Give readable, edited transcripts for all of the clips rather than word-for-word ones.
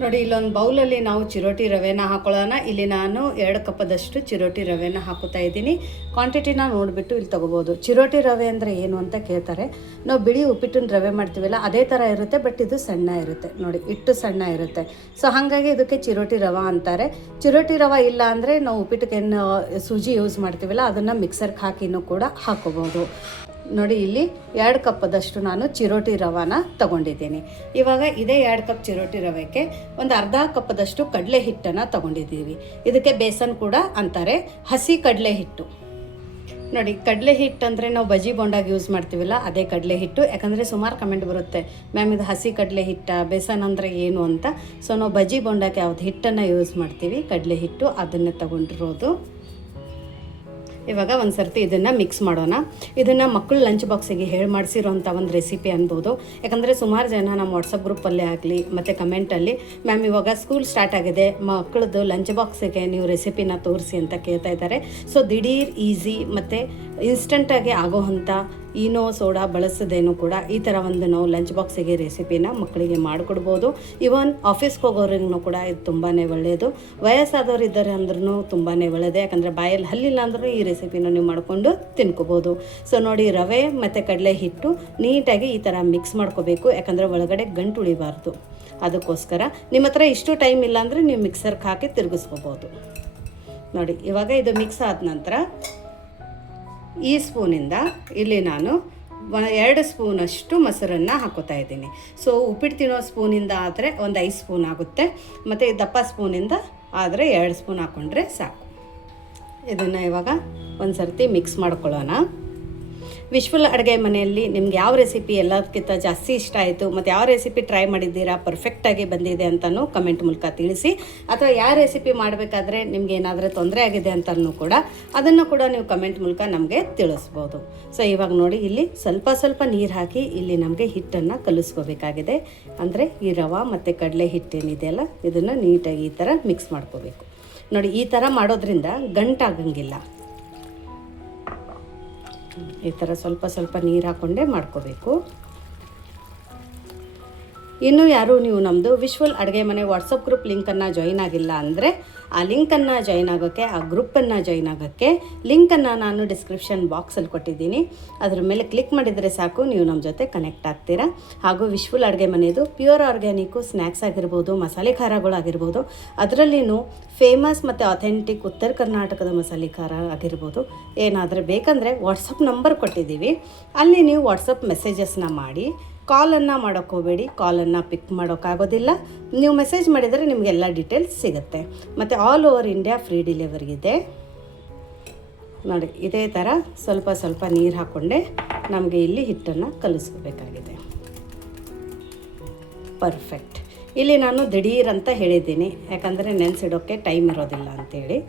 ನೋಡಿ ಇಲ್ಲೊಂದು ಬೌಲಲ್ಲಿ ನಾವು ಚಿರೋಟಿ ರವೆನ ಹಾಕೊಳ್ಳೋಣ. ಇಲ್ಲಿ ನಾನು 2 ಕಪ್ಪದಷ್ಟು ಚಿರೋಟಿ ರವೆನ ಹಾಕುತ್ತಾ ಇದ್ದೀನಿ. ಕ್ವಾಂಟಿಟಿನ ನೋಡಿಬಿಟ್ಟು ಇಲ್ಲಿ ತೊಗೋಬೋದು. ಚಿರೋಟಿ ರವೆ ಅಂದರೆ ಏನು ಅಂತ ಕೇಳ್ತಾರೆ. ನಾವು ಬಿಳಿ ಉಪ್ಪಿಟ್ಟಿನ ರವೆ ಮಾಡ್ತೀವಲ್ಲ ಅದೇ ಥರ ಇರುತ್ತೆ, ಬಟ್ ಇದು ಸಣ್ಣ ಇರುತ್ತೆ. ನೋಡಿ ಹಿಟ್ಟು ಸಣ್ಣ ಇರುತ್ತೆ. ಸೊ ಹಾಗಾಗಿ ಇದಕ್ಕೆ ಚಿರೋಟಿ ರವೆ ಅಂತಾರೆ. ಚಿರೋಟಿ ರವೆ ಇಲ್ಲ ಅಂದರೆ ನಾವು ಉಪ್ಪಿಟ್ಟಿಗೆ ಏನು ಸೂಜಿ ಯೂಸ್ ಮಾಡ್ತೀವಲ್ಲ ಅದನ್ನು ಮಿಕ್ಸರ್ಗೆ ಹಾಕಿನೂ ಕೂಡ ಹಾಕೋಬೋದು. ನೋಡಿ ಇಲ್ಲಿ 2 ಕಪ್ಪದಷ್ಟು ನಾನು ಚಿರೋಟಿ ರವಾನ ತಗೊಂಡಿದ್ದೀನಿ. ಇವಾಗ ಇದೇ 2 ಕಪ್ ಚಿರೋಟಿ ರವೆಗೆ ಒಂದು ಅರ್ಧ ಕಪ್ಪದಷ್ಟು ಕಡಲೆ ಹಿಟ್ಟನ್ನು ತಗೊಂಡಿದ್ದೀವಿ. ಇದಕ್ಕೆ ಬೇಸನ್ ಕೂಡ ಅಂತಾರೆ, ಹಸಿ ಕಡಲೆ ಹಿಟ್ಟು. ನೋಡಿ ಕಡಲೆ ಹಿಟ್ಟು ಅಂದರೆ ನಾವು ಬಜ್ಜಿ ಬೋಂಡಾಗಿ ಯೂಸ್ ಮಾಡ್ತೀವಲ್ಲ ಅದೇ ಕಡಲೆ ಹಿಟ್ಟು. ಯಾಕಂದರೆ ಸುಮಾರು ಕಮೆಂಟ್ ಬರುತ್ತೆ, ಮ್ಯಾಮ್ ಇದು ಹಸಿ ಕಡಲೆ ಹಿಟ್ಟ, ಬೇಸನ್ ಅಂದರೆ ಏನು ಅಂತ. ಸೊ ನಾವು ಬಜ್ಜಿ ಬೋಂಡಾಗೆ ಯಾವ್ದು ಹಿಟ್ಟನ್ನು ಯೂಸ್ ಮಾಡ್ತೀವಿ, ಕಡಲೆ ಹಿಟ್ಟು, ಅದನ್ನೇ ತಗೊಂಡಿರೋದು. ಇವಾಗ ಒಂದು ಸರ್ತಿ ಇದನ್ನು ಮಿಕ್ಸ್ ಮಾಡೋಣ. ಇದನ್ನು ಮಕ್ಕಳು ಲಂಚ್ ಬಾಕ್ಸಿಗೆ ಹೇಳಿ ಮಾಡಿಸಿರೋಂಥ ಒಂದು ರೆಸಿಪಿ ಅನ್ಬೋದು. ಯಾಕಂದರೆ ಸುಮಾರು ಜನ ನಮ್ಮ ವಾಟ್ಸಪ್ ಗ್ರೂಪಲ್ಲೇ ಆಗಲಿ ಮತ್ತು ಕಮೆಂಟಲ್ಲಿ, ಮ್ಯಾಮ್ ಇವಾಗ ಸ್ಕೂಲ್ ಸ್ಟಾರ್ಟ್ ಆಗಿದೆ, ಮಕ್ಕಳದ್ದು ಲಂಚ್ ಬಾಕ್ಸಿಗೆ ನೀವು ರೆಸಿಪಿನ ತೋರಿಸಿ ಅಂತ ಕೇಳ್ತಾ ಇದ್ದಾರೆ. ಸೊ ದಿಢೀರ್ ಈಸಿ ಮತ್ತು ಇನ್ಸ್ಟಂಟಾಗಿ ಆಗೋವಂಥ ಈನೋ ಸೋಡಾ ಬಳಸೋದೇನು ಕೂಡ ಈ ಥರ ಒಂದು ನಾವು ಲಂಚ್ ಬಾಕ್ಸಿಗೆ ರೆಸಿಪಿನ ಮಕ್ಕಳಿಗೆ ಮಾಡಿಕೊಡ್ಬೋದು. ಇವನ್ ಆಫೀಸ್ಗೆ ಹೋಗೋರಿಗೂ ಕೂಡ ಇದು ತುಂಬಾ ಒಳ್ಳೆಯದು. ವಯಸ್ಸಾದವ್ರು ಇದ್ದಾರೆ ಅಂದ್ರೂ ತುಂಬಾ ಒಳ್ಳೆಯದು. ಯಾಕಂದರೆ ಬಾಯಲ್ಲಿ ಹಲ್ಲಿಲ್ಲ ಅಂದ್ರೂ ಈ ರೆಸಿಪಿನ ನೀವು ಮಾಡಿಕೊಂಡು ತಿನ್ಕೋಬೋದು. ಸೊ ನೋಡಿ ರವೆ ಮತ್ತು ಕಡಲೆ ಹಿಟ್ಟು ನೀಟಾಗಿ ಈ ಥರ ಮಿಕ್ಸ್ ಮಾಡ್ಕೋಬೇಕು. ಯಾಕಂದರೆ ಒಳಗಡೆ ಗಂಟು ಉಳಿಬಾರ್ದು. ಅದಕ್ಕೋಸ್ಕರ ನಿಮ್ಮ ಹತ್ರ ಇಷ್ಟು ಟೈಮ್ ಇಲ್ಲ ಅಂದರೆ ನೀವು ಮಿಕ್ಸರ್ಗೆ ಹಾಕಿ ತಿರುಗಿಸ್ಕೋಬೋದು. ನೋಡಿ ಇವಾಗ ಇದು ಮಿಕ್ಸ್ ಆದ ನಂತರ ಈ ಸ್ಪೂನಿಂದ ಇಲ್ಲಿ ನಾನು 2 ಸ್ಪೂನಷ್ಟು ಮೊಸರನ್ನು ಹಾಕೋತಾ ಇದ್ದೀನಿ. ಸೊ ಉಪ್ಪಿಟ್ಟು ತಿನ್ನೋ ಸ್ಪೂನಿಂದ ಆದರೆ ಒಂದು 5 ಸ್ಪೂನ್ ಆಗುತ್ತೆ, ಮತ್ತು ದಪ್ಪ ಸ್ಪೂನಿಂದ ಆದರೆ 2 ಸ್ಪೂನ್ ಹಾಕ್ಕೊಂಡ್ರೆ ಸಾಕು. ಇದನ್ನು ಇವಾಗ ಒಂದು ಸರ್ತಿ ಮಿಕ್ಸ್ ಮಾಡ್ಕೊಳ್ಳೋಣ. ವಿಶ್ವಲ್ ಅಡುಗೆ ಮನೆಯಲ್ಲಿ ನಿಮ್ಗೆ ಯಾವ ರೆಸಿಪಿ ಎಲ್ಲದಕ್ಕಿಂತ ಜಾಸ್ತಿ ಇಷ್ಟ ಆಯಿತು ಮತ್ತು ಯಾವ ರೆಸಿಪಿ ಟ್ರೈ ಮಾಡಿದ್ದೀರಾ, ಪರ್ಫೆಕ್ಟಾಗಿ ಬಂದಿದೆ ಅಂತಲೂ ಕಮೆಂಟ್ ಮೂಲಕ ತಿಳಿಸಿ. ಅಥವಾ ಯಾವ ರೆಸಿಪಿ ಮಾಡಬೇಕಾದ್ರೆ ನಿಮ್ಗೆ ಏನಾದರೂ ತೊಂದರೆ ಆಗಿದೆ ಅಂತಲೂ ಕೂಡ ಅದನ್ನು ಕೂಡ ನೀವು ಕಮೆಂಟ್ ಮೂಲಕ ನಮಗೆ ತಿಳಿಸ್ಬೋದು. ಸೊ ಇವಾಗ ನೋಡಿ ಇಲ್ಲಿ ಸ್ವಲ್ಪ ನೀರು ಹಾಕಿ ಇಲ್ಲಿ ನಮಗೆ ಹಿಟ್ಟನ್ನು ಕಲಿಸ್ಕೋಬೇಕಾಗಿದೆ. ಅಂದರೆ ಈ ರವೆ ಮತ್ತು ಕಡಲೆ ಹಿಟ್ಟೇನಿದೆಯಲ್ಲ ಇದನ್ನು ನೀಟಾಗಿ ಈ ಥರ ಮಿಕ್ಸ್ ಮಾಡ್ಕೋಬೇಕು. ನೋಡಿ ಈ ಥರ ಮಾಡೋದ್ರಿಂದ ಗಂಟಾಗಂಗಿಲ್ಲ. ಈ ಥರ ಸ್ವಲ್ಪ ನೀರು ಹಾಕ್ಕೊಂಡೇ ಮಾಡ್ಕೋಬೇಕು. ಇನ್ನೂ ಯಾರು ನೀವು ನಮ್ಮದು ವಿಶ್ವಲ್ ಅಡುಗೆ ಮನೆ ವಾಟ್ಸಪ್ ಗ್ರೂಪ್ ಲಿಂಕನ್ನು ಜಾಯಿನ್ ಆಗಿಲ್ಲ ಅಂದರೆ ಆ ಲಿಂಕನ್ನು ಜಾಯಿನ್ ಆಗೋಕ್ಕೆ, ಆ ಗ್ರೂಪನ್ನು ಜಾಯಿನ್ ಆಗೋಕ್ಕೆ ಲಿಂಕನ್ನು ನಾನು ಡಿಸ್ಕ್ರಿಪ್ಷನ್ ಬಾಕ್ಸಲ್ಲಿ ಕೊಟ್ಟಿದ್ದೀನಿ. ಅದ್ರ ಮೇಲೆ ಕ್ಲಿಕ್ ಮಾಡಿದರೆ ಸಾಕು, ನೀವು ನಮ್ಮ ಜೊತೆ ಕನೆಕ್ಟ್ ಆಗ್ತೀರಾ. ಹಾಗೂ ವಿಶ್ವಲ್ ಅಡುಗೆ ಮನೆಯದು ಪ್ಯೂರ್ ಆರ್ಗ್ಯಾನಿಕ್ಕು ಸ್ನ್ಯಾಕ್ಸ್ ಆಗಿರ್ಬೋದು, ಮಸಾಲೆ ಖಾರಗಳಾಗಿರ್ಬೋದು, ಅದರಲ್ಲಿನೂ ಫೇಮಸ್ ಮತ್ತು ಅಥೆಂಟಿಕ್ ಉತ್ತರ ಕರ್ನಾಟಕದ ಮಸಾಲೆ ಖಾರ ಆಗಿರ್ಬೋದು, ಏನಾದರೂ ಬೇಕಂದರೆ ವಾಟ್ಸಪ್ ನಂಬರ್ ಕೊಟ್ಟಿದ್ದೀವಿ. ಅಲ್ಲಿ ನೀವು ವಾಟ್ಸಪ್ ಮೆಸೇಜಸ್ನ ಮಾಡಿ. ಕಾಲನ್ನು ಮಾಡೋಕ್ಕೆ ಹೋಗಬೇಡಿ, ಕಾಲನ್ನು ಪಿಕ್ ಮಾಡೋಕ್ಕಾಗೋದಿಲ್ಲ. ನೀವು ಮೆಸೇಜ್ ಮಾಡಿದರೆ ನಿಮಗೆಲ್ಲ ಡೀಟೇಲ್ಸ್ ಸಿಗುತ್ತೆ. ಮತ್ತು all over India free delivery ಇದೆ. ನೋಡಿ ಇದೇ ಥರ ಸ್ವಲ್ಪ ನೀರು ಹಾಕ್ಕೊಂಡೆ ನಮಗೆ ಇಲ್ಲಿ ಹಿಟ್ಟನ್ನು ಕಲಿಸ್ಕೋಬೇಕಾಗಿದೆ. ಪರ್ಫೆಕ್ಟ್. ಇಲ್ಲಿ ನಾನು ದಿಢೀರ್ ಅಂತ ಹೇಳಿದ್ದೀನಿ, ಯಾಕಂದರೆ ನೆನೆಸಿಡೋಕ್ಕೆ ಟೈಮ್ ಇರೋದಿಲ್ಲ ಅಂಥೇಳಿ.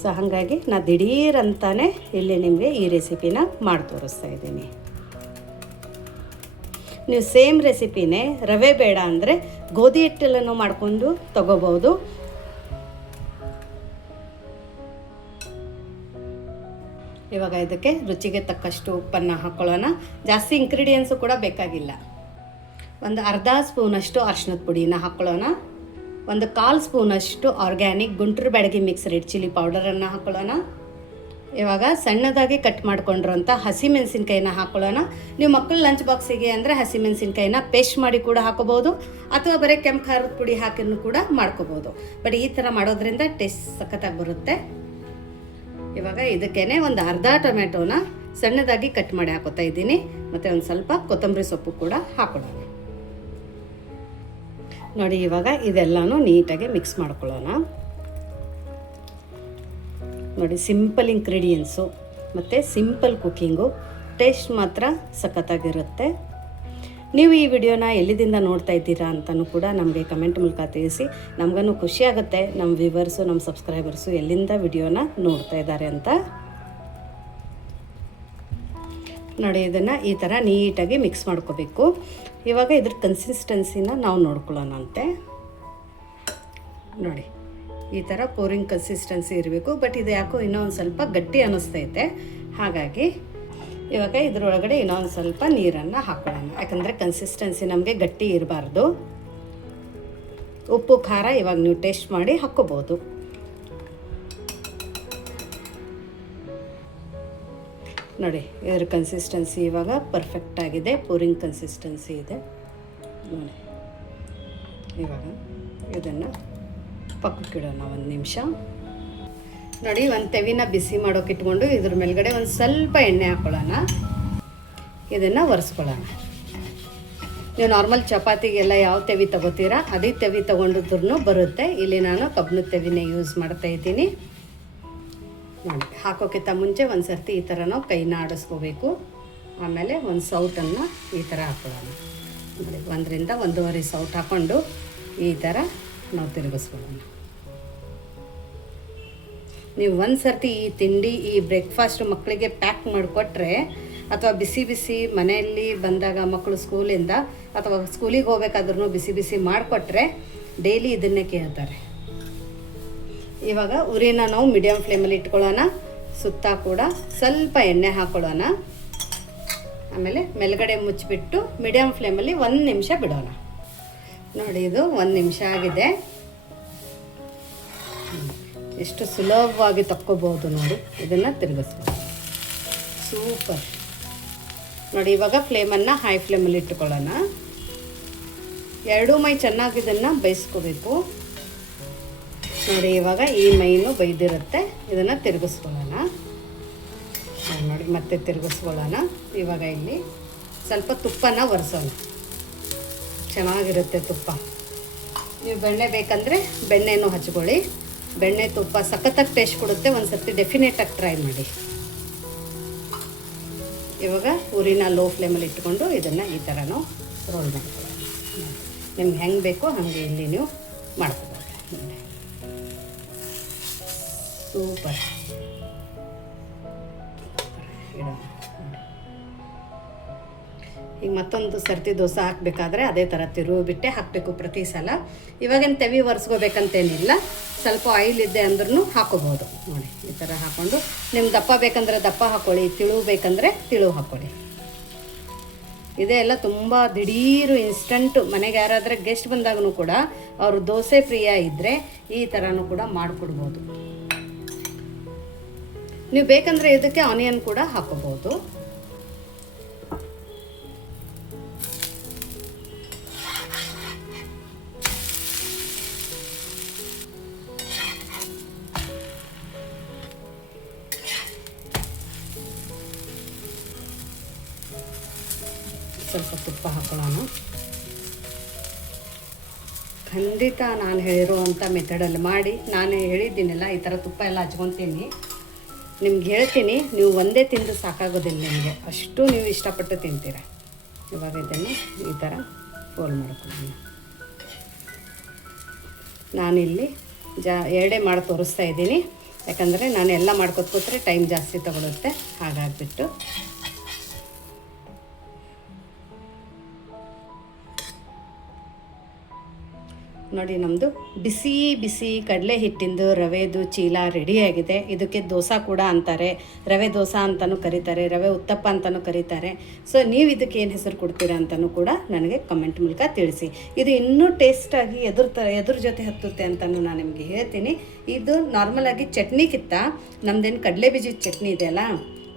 ಸೊ ಹಾಗಾಗಿ ನಾನು ದಿಢೀರ್ ಅಂತಾನೆ ಇಲ್ಲಿ ನಿಮಗೆ ಈ ರೆಸಿಪಿನ ಮಾಡಿ ತೋರಿಸ್ತಾ ಇದ್ದೀನಿ. ನೀವು ಸೇಮ್ ರೆಸಿಪಿನೇ ರವೆ ಬೇಡ ಅಂದರೆ ಗೋಧಿ ಹಿಟ್ಟಲ್ಲೂ ಮಾಡ್ಕೊಂಡು ತಗೋಬೋದು. ಇವಾಗ ಇದಕ್ಕೆ ರುಚಿಗೆ ತಕ್ಕಷ್ಟು ಉಪ್ಪನ್ನು ಹಾಕ್ಕೊಳ್ಳೋಣ. ಜಾಸ್ತಿ ಇಂಗ್ರೀಡಿಯೆಂಟ್ಸು ಕೂಡ ಬೇಕಾಗಿಲ್ಲ. ಒಂದು ಅರ್ಧ ಸ್ಪೂನಷ್ಟು ಅರಿಶಿಣದ ಪುಡಿನ ಹಾಕ್ಕೊಳ್ಳೋಣ. ಒಂದು 1/4 ಸ್ಪೂನಷ್ಟು organic Guntur Byadgi mix red chilli ಪೌಡರನ್ನು ಹಾಕ್ಕೊಳ್ಳೋಣ. ಇವಾಗ ಸಣ್ಣದಾಗಿ ಕಟ್ ಮಾಡ್ಕೊಂಡಿರೋಂಥ ಹಸಿಮೆಣಸಿನ್ಕಾಯಿನ ಹಾಕ್ಕೊಳ್ಳೋಣ. ನೀವು ಮಕ್ಕಳು ಲಂಚ್ ಬಾಕ್ಸಿಗೆ ಅಂದರೆ ಹಸಿಮೆಣಸಿನ್ಕಾಯಿನ ಪೇಸ್ಟ್ ಮಾಡಿ ಕೂಡ ಹಾಕೋಬೋದು, ಅಥವಾ ಬರೀ ಕೆಂಪು ಖಾರದ ಪುಡಿ ಹಾಕಿನೂ ಕೂಡ ಮಾಡ್ಕೋಬೋದು. ಬಟ್ ಈ ಥರ ಮಾಡೋದ್ರಿಂದ ಟೇಸ್ಟ್ ಸಖತ್ತಾಗಿ ಬರುತ್ತೆ. ಇವಾಗ ಇದಕ್ಕೇ ಒಂದು ಅರ್ಧ ಟೊಮೆಟೊನ ಸಣ್ಣದಾಗಿ ಕಟ್ ಮಾಡಿ ಹಾಕೋತಾ ಇದ್ದೀನಿ. ಮತ್ತು ಒಂದು ಸ್ವಲ್ಪ ಕೊತ್ತಂಬರಿ ಸೊಪ್ಪು ಕೂಡ ಹಾಕೊಳ್ಳೋಣ. ನೋಡಿ ಇವಾಗ ಇದೆಲ್ಲನೂ ನೀಟಾಗಿ ಮಿಕ್ಸ್ ಮಾಡ್ಕೊಳ್ಳೋಣ. ನೋಡಿ ಸಿಂಪಲ್ ಇಂಗ್ರೀಡಿಯೆಂಟ್ಸು ಮತ್ತು ಸಿಂಪಲ್ ಕುಕ್ಕಿಂಗು, ಟೇಸ್ಟ್ ಮಾತ್ರ ಸಖತ್ತಾಗಿರುತ್ತೆ. ನೀವು ಈ ವಿಡಿಯೋನ ಎಲ್ಲಿಂದ ನೋಡ್ತಾ ಇದ್ದೀರಾ ಅಂತಲೂ ಕೂಡ ನಮಗೆ ಕಮೆಂಟ್ ಮೂಲಕ ತಿಳಿಸಿ. ನಮಗೂ ಖುಷಿ ಆಗುತ್ತೆ ನಮ್ಮ ವ್ಯೂವರ್ಸು, ನಮ್ಮ ಸಬ್ಸ್ಕ್ರೈಬರ್ಸು ಎಲ್ಲಿಂದ ವಿಡಿಯೋನ ನೋಡ್ತಾ ಇದ್ದಾರೆ ಅಂತ. ನೋಡಿ ಇದನ್ನು ಈ ಥರ ನೀಟಾಗಿ ಮಿಕ್ಸ್ ಮಾಡ್ಕೋಬೇಕು. ಇವಾಗ ಇದ್ರ ಕನ್ಸಿಸ್ಟೆನ್ಸಿನ ನಾವು ನೋಡ್ಕೊಳ್ಳೋಣಂತೆ. ನೋಡಿ ಈ ಥರ ಪೋರಿಂಗ್ ಕನ್ಸಿಸ್ಟೆನ್ಸಿ ಇರಬೇಕು. ಬಟ್ ಇದು ಯಾಕೋ ಇನ್ನೂ ಒಂದು ಸ್ವಲ್ಪ ಗಟ್ಟಿ ಅನ್ನಿಸ್ತೈತೆ. ಹಾಗಾಗಿ ಇವಾಗ ಇದರೊಳಗಡೆ ಇನ್ನೊಂದು ಸ್ವಲ್ಪ ನೀರನ್ನು ಹಾಕೊಳ್ಳೋಣ. ಯಾಕಂದರೆ ಕನ್ಸಿಸ್ಟೆನ್ಸಿ ನಮಗೆ ಗಟ್ಟಿ ಇರಬಾರ್ದು. ಉಪ್ಪು ಖಾರ ಇವಾಗ ನೀವು ಟೇಸ್ಟ್ ಮಾಡಿ ಹಾಕ್ಕೋಬೋದು. ನೋಡಿ ಇದರ ಕನ್ಸಿಸ್ಟೆನ್ಸಿ ಇವಾಗ ಪರ್ಫೆಕ್ಟಾಗಿದೆ, ಪೂರಿಂಗ್ ಕನ್ಸಿಸ್ಟೆನ್ಸಿ ಇದೆ ನೋಡಿ. ಇವಾಗ ಇದನ್ನು ಪಕ್ಕಕ್ಕಿಡೋಣ ಒಂದು ನಿಮಿಷ. ನೋಡಿ ಒಂದು ತೆವಿನ ಬಿಸಿ ಮಾಡೋಕೆ ಇಟ್ಕೊಂಡು ಇದ್ರ ಮೇಲ್ಗಡೆ ಒಂದು ಸ್ವಲ್ಪ ಎಣ್ಣೆ ಹಾಕ್ಕೊಳ್ಳೋಣ. ಇದನ್ನು ಒರೆಸ್ಕೊಳ್ಳೋಣ. ನೀವು ನಾರ್ಮಲ್ ಚಪಾತಿಗೆಲ್ಲ ಯಾವ ತೆವಿ ತೊಗೋತೀರಾ ಅದೇ ತೆವಿ ತೊಗೊಂಡಿದ್ರೂ ಬರುತ್ತೆ. ಇಲ್ಲಿ ನಾನು ಕಬ್ಬಿಣದ ತೆವಿನೇ ಯೂಸ್ ಮಾಡ್ತಾ ಇದ್ದೀನಿ ನೋಡಿ. ಹಾಕೋಕ್ಕಿಂತ ಮುಂಚೆ ಒಂದು ಸರ್ತಿ ಈ ಥರ ನಾವು ಕೈನ ಆಡಿಸ್ಕೋಬೇಕು. ಆಮೇಲೆ ಒಂದು ಸೌಟನ್ನು ಈ ಥರ ಹಾಕೊಳ್ಳೋಣ ನೋಡಿ. 1 ರಿಂದ 1.5 ಸೌಟ್ ಹಾಕ್ಕೊಂಡು ಈ ಥರ ನಾವು ತಿರುಗಿಸ್ಕೊಳ್ಳೋಣ. ನೀವು ಒಂದು ಸರ್ತಿ ಈ ತಿಂಡಿ ಈ ಬ್ರೇಕ್ಫಾಸ್ಟ್ ಮಕ್ಕಳಿಗೆ ಪ್ಯಾಕ್ ಮಾಡಿಕೊಟ್ರೆ ಅಥವಾ ಬಿಸಿ ಬಿಸಿ ಮನೆಯಲ್ಲಿ ಬಂದಾಗ ಮಕ್ಕಳು ಸ್ಕೂಲಿಂದ ಅಥವಾ ಸ್ಕೂಲಿಗೆ ಹೋಗ್ಬೇಕಾದ್ರೂ ಬಿಸಿ ಬಿಸಿ ಮಾಡಿಕೊಟ್ರೆ ಡೈಲಿ ಇದನ್ನೇ ಕೇಳ್ತಾರೆ. ಇವಾಗ ಉರಿನ ನಾವು ಮೀಡಿಯಮ್ ಫ್ಲೇಮಲ್ಲಿ ಇಟ್ಕೊಳ್ಳೋಣ. ಸುತ್ತ ಕೂಡ ಸ್ವಲ್ಪ ಎಣ್ಣೆ ಹಾಕ್ಕೊಳ್ಳೋಣ. ಆಮೇಲೆ ಮೇಲ್ಗಡೆ ಮುಚ್ಚಿಬಿಟ್ಟು ಮೀಡಿಯಮ್ ಫ್ಲೇಮಲ್ಲಿ 1 ನಿಮಿಷ ಬಿಡೋಣ. ನೋಡಿ ಇದು 1 ನಿಮಿಷ ಆಗಿದೆ. ಎಷ್ಟು ಸುಲಭವಾಗಿ ತಕ್ಕೋಬಹುದು ನೋಡಿ. ಇದನ್ನು ತಿರುಗಿಸ್ಬೋದು. ಸೂಪರ್ ನೋಡಿ. ಇವಾಗ ಫ್ಲೇಮನ್ನು ಹೈ ಫ್ಲೇಮಲ್ಲಿ ಇಟ್ಕೊಳ್ಳೋಣ. 2 ಮೈ ಚೆನ್ನಾಗಿ ಇದನ್ನು ಬೇಯಿಸ್ಕೋಬೇಕು ನೋಡಿ. ಇವಾಗ ಈ ಮೈನು ಬೈದಿರುತ್ತೆ. ಇದನ್ನು ತಿರುಗಿಸ್ಕೊಳ್ಳೋಣ ನೋಡಿ. ಮತ್ತೆ ತಿರುಗಿಸ್ಕೊಳ್ಳೋಣ. ಇವಾಗ ಇಲ್ಲಿ ಸ್ವಲ್ಪ ತುಪ್ಪನ ಒರೆಸೋಣ. ಚೆನ್ನಾಗಿರುತ್ತೆ ತುಪ್ಪ. ನೀವು ಬೆಣ್ಣೆ ಬೇಕಂದರೆ ಬೆಣ್ಣೆನೂ ಹಚ್ಕೊಳ್ಳಿ. ಬೆಣ್ಣೆ ತುಪ್ಪ ಸಖತ್ತಾಗಿ ಟೇಸ್ಟ್ ಕೊಡುತ್ತೆ. ಒಂದು ಸರ್ತಿ ಡೆಫಿನೆಟಾಗಿ ಟ್ರೈ ಮಾಡಿ. ಇವಾಗ ಉರಿನ ಲೋ ಫ್ಲೇಮಲ್ಲಿ ಇಟ್ಕೊಂಡು ಇದನ್ನು ಈ ಥರ ನಾವು ರೋಲ್ ಮಾಡ್ಕೊಳ್ಳೋಣ. ನಿಮ್ಗೆ ಹೆಂಗೆ ಬೇಕೋ ಹಾಗೆ ಇಲ್ಲಿ ನೀವು ಮಾಡ್ಕೋಬೋದು. ಸೂಪರ್ ಇಡೋಣ. ಈಗ ಮತ್ತೊಂದು ಸರ್ತಿ ದೋಸೆ ಹಾಕಬೇಕಾದ್ರೆ ಅದೇ ಥರ ತಿರುವು ಬಿಟ್ಟೆ ಹಾಕಬೇಕು ಪ್ರತಿ ಸಲ. ಇವಾಗೇನು ತೆವಿ ಒರೆಸ್ಕೋಬೇಕಂತೇನಿಲ್ಲ. ಸ್ವಲ್ಪ ಆಯಿಲ್ ಇದೆ ಅಂದ್ರೂ ಹಾಕೋಬೋದು ನೋಡಿ. ಈ ಥರ ಹಾಕ್ಕೊಂಡು ನಿಮ್ಗೆ ದಪ್ಪ ಬೇಕಂದರೆ ದಪ್ಪ ಹಾಕ್ಕೊಳ್ಳಿ, ತಿಳು ಬೇಕಂದರೆ ತಿಳು ಹಾಕ್ಕೊಳ್ಳಿ. ಇದೇ ಎಲ್ಲ ತುಂಬ ದಿಢೀರು ಇನ್ಸ್ಟಂಟು. ಮನೆಗೆ ಯಾರಾದರೆ ಗೆಸ್ಟ್ ಬಂದಾಗೂ ಕೂಡ ಅವರು ದೋಸೆ ಪ್ರಿಯ ಇದ್ದರೆ ಈ ಥರನೂ ಕೂಡ ಮಾಡಿಕೊಡ್ಬೋದು. ನೀವು ಬೇಕಂದರೆ ಇದಕ್ಕೆ ಆನಿಯನ್ ಕೂಡ ಹಾಕೋಬೋದು. ಸ್ವಲ್ಪ ತುಪ್ಪ ಹಾಕೊಳ್ಳೋಣ. ಖಂಡಿತ ನಾನು ಹೇಳಿರುವಂಥ ಮೆಥಡಲ್ಲಿ ಮಾಡಿ. ನಾನು ಹೇಳಿದ್ದೀನಲ್ಲ ಈ ಥರ ತುಪ್ಪ ಎಲ್ಲ ಹಚ್ಕೊತೀನಿ. ನಿಮ್ಗೆ ಹೇಳ್ತೀನಿ, ನೀವು ಒಂದೇ ತಿಂದು ಸಾಕಾಗೋದಿಲ್ಲ ನಿಮಗೆ. ಅಷ್ಟು ನೀವು ಇಷ್ಟಪಟ್ಟು ತಿಂತೀರ. ಇವಾಗ ಇದನ್ನು ಈ ಥರ ಫೋಲ್ಡ್ ಮಾಡ್ಕೊಳ್ಳೋಣ. ನಾನಿಲ್ಲಿ ಎರಡೇ ಮಾಡಿ ತೋರಿಸ್ತಾ ಇದ್ದೀನಿ. ಯಾಕಂದರೆ ನಾನು ಎಲ್ಲ ಮಾಡ್ಕೊತ್ಕೋತ್ರೆ ಟೈಮ್ ಜಾಸ್ತಿ ತಗೊಳುತ್ತೆ. ಹಾಗಾಗಿಬಿಟ್ಟು ನೋಡಿ ನಮ್ಮದು ಬಿಸಿ ಬಿಸಿ ಕಡಲೆ ಹಿಟ್ಟಿಂದು ರವೆದು ಚೀಲ ರೆಡಿಯಾಗಿದೆ. ಇದಕ್ಕೆ ದೋಸೆ ಕೂಡ ಅಂತಾರೆ, ರವೆ ದೋಸೆ ಅಂತಲೂ ಕರೀತಾರೆ, ರವೆ ಉತ್ತಪ್ಪ ಅಂತಲೂ ಕರೀತಾರೆ. ಸೊ ನೀವು ಇದಕ್ಕೆ ಏನು ಹೆಸರು ಕೊಡ್ತೀರಾ ಅಂತಲೂ ಕೂಡ ನನಗೆ ಕಮೆಂಟ್ ಮೂಲಕ ತಿಳಿಸಿ. ಇದು ಇನ್ನೂ ಟೇಸ್ಟಾಗಿ ಎದುರು ಜೊತೆ ಹತ್ತುತ್ತೆ ಅಂತಲೂ ನಾನು ನಿಮಗೆ ಹೇಳ್ತೀನಿ. ಇದು ನಾರ್ಮಲಾಗಿ ಚಟ್ನಿಗಿಂತ ನಮ್ಮದೇನು ಕಡಲೆ ಬೀಜದ ಚಟ್ನಿ ಇದೆಯಲ್ಲ,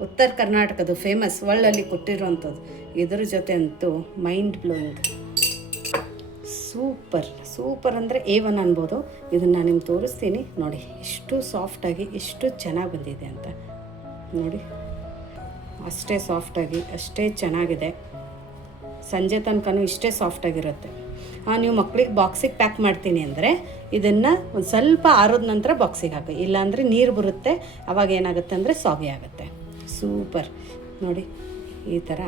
ಉತ್ತರ ಕರ್ನಾಟಕದ ಫೇಮಸ್, ಒಳ್ಳಲ್ಲಿ ಕೊಟ್ಟಿರುವಂಥದ್ದು, ಇದ್ರ ಜೊತೆ ಅಂತೂ ಮೈಂಡ್ ಬ್ಲೋಯಿಂಗ್. ಸೂಪರ್ ಅಂದರೆ A1 ಅನ್ಬೋದು. ಇದನ್ನು ನಾನು ನಿಮ್ಗೆ ತೋರಿಸ್ತೀನಿ ನೋಡಿ. ಎಷ್ಟು ಸಾಫ್ಟಾಗಿ ಎಷ್ಟು ಚೆನ್ನಾಗಿ ಬಂದಿದೆ ಅಂತ ನೋಡಿ. ಅಷ್ಟೇ ಸಾಫ್ಟಾಗಿ ಅಷ್ಟೇ ಚೆನ್ನಾಗಿದೆ. ಸಂಜೆ ತನಕನೂ ಇಷ್ಟೇ ಸಾಫ್ಟಾಗಿರುತ್ತೆ. ನೀವು ಮಕ್ಳಿಗೆ ಬಾಕ್ಸಿಗೆ ಪ್ಯಾಕ್ ಮಾಡ್ತೀನಿ ಅಂದರೆ ಇದನ್ನು ಒಂದು ಸ್ವಲ್ಪ ಆರೋದ ನಂತರ ಬಾಕ್ಸಿಗೆ ಹಾಕಿ. ಇಲ್ಲಾಂದರೆ ನೀರು ಬರುತ್ತೆ. ಅವಾಗ ಏನಾಗುತ್ತೆ ಅಂದರೆ ಸಾಗಿ ಆಗುತ್ತೆ. ಸೂಪರ್ ನೋಡಿ. ಈ ಥರ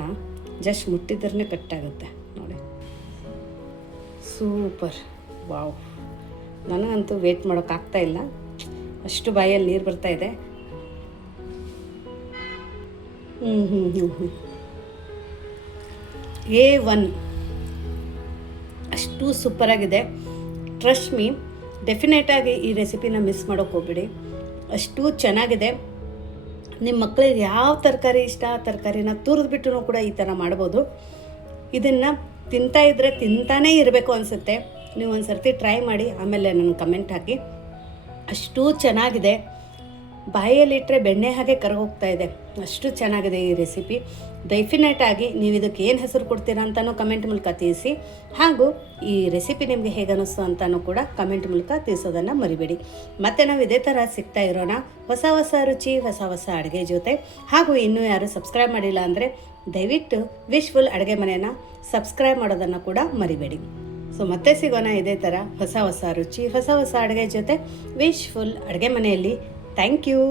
ಜಸ್ಟ್ ಮುಟ್ಟಿದ್ರೇ ಕಟ್ಟಾಗುತ್ತೆ ನೋಡಿ. ಸೂಪರ್. ವಾವ್, ನನಗಂತೂ ವೇಟ್ ಮಾಡೋಕ್ಕಾಗ್ತಾಯಿಲ್ಲ, ಅಷ್ಟು ಬಾಯಲ್ಲಿ ನೀರು ಬರ್ತಾಯಿದೆ. A1 ಅಷ್ಟು ಸೂಪರಾಗಿದೆ. ಟ್ರಸ್ಟ್ ಮೀ, ಡೆಫಿನೆಟಾಗಿ ಈ ರೆಸಿಪಿನ ಮಿಸ್ ಮಾಡೋಕ್ಕೆ ಹೋಗ್ಬೇಡಿ. ಅಷ್ಟು ಚೆನ್ನಾಗಿದೆ. ನಿಮ್ಮ ಮಕ್ಕಳಿಗೆ ಯಾವ ತರಕಾರಿ ಇಷ್ಟ ಆ ತರಕಾರಿನ ತುರಿದ್ಬಿಟ್ಟು ಕೂಡ ಈ ಥರ ಮಾಡ್ಬೋದು. ಇದನ್ನು ತಿಂತಾಯಿದ್ರೆ ತಿಂತಾನೇ ಇರಬೇಕು ಅನಿಸುತ್ತೆ. ನೀವು ಒಂದು ಸರ್ತಿ ಟ್ರೈ ಮಾಡಿ, ಆಮೇಲೆ ನನಗೆ ಕಮೆಂಟ್ ಹಾಕಿ. ಅಷ್ಟು ಚೆನ್ನಾಗಿದೆ, ಬಾಯಲ್ಲಿಟ್ಟರೆ ಬೆಣ್ಣೆ ಹಾಗೆ ಕರಗೋಗ್ತಾ ಇದೆ, ಅಷ್ಟು ಚೆನ್ನಾಗಿದೆ ಈ ರೆಸಿಪಿ. ಡೆಫಿನೆಟ್ ಆಗಿ ನೀವು ಇದಕ್ಕೆ ಏನು ಹೆಸರು ಕೊಡ್ತೀರಾ ಅಂತಲೂ ಕಮೆಂಟ್ ಮೂಲಕ ತಿಳಿಸಿ. ಹಾಗೂ ಈ ರೆಸಿಪಿ ನಿಮಗೆ ಹೇಗೆ ಅನ್ನಿಸ್ತು ಅಂತಲೂ ಕೂಡ ಕಮೆಂಟ್ ಮೂಲಕ ತಿಳಿಸೋದನ್ನು ಮರಿಬೇಡಿ. ಮತ್ತು ನಾವು ಇದೇ ಥರ ಸಿಗ್ತಾ ಇರೋಣ ಹೊಸ ಹೊಸ ರುಚಿ, ಹೊಸ ಹೊಸ ಅಡುಗೆ ಜೊತೆ. ಹಾಗೂ ಇನ್ನೂ ಯಾರು ಸಬ್ಸ್ಕ್ರೈಬ್ ಮಾಡಿಲ್ಲ ಅಂದರೆ ದಯವಿಟ್ಟು ವಿಶ್ಫುಲ್ ಅಡುಗೆ ಮನೆನ ಸಬ್ಸ್ಕ್ರೈಬ್ ಮಾಡೋದನ್ನು ಕೂಡ ಮರಿಬೇಡಿ. ಸೊ ಮತ್ತೆ ಸಿಗೋಣ ಇದೇ ಥರ ಹೊಸ ಹೊಸ ರುಚಿ, ಹೊಸ ಹೊಸ ಅಡುಗೆ ಜೊತೆ ವಿಶ್ಫುಲ್ ಅಡುಗೆ ಮನೆಯಲ್ಲಿ. Thank you.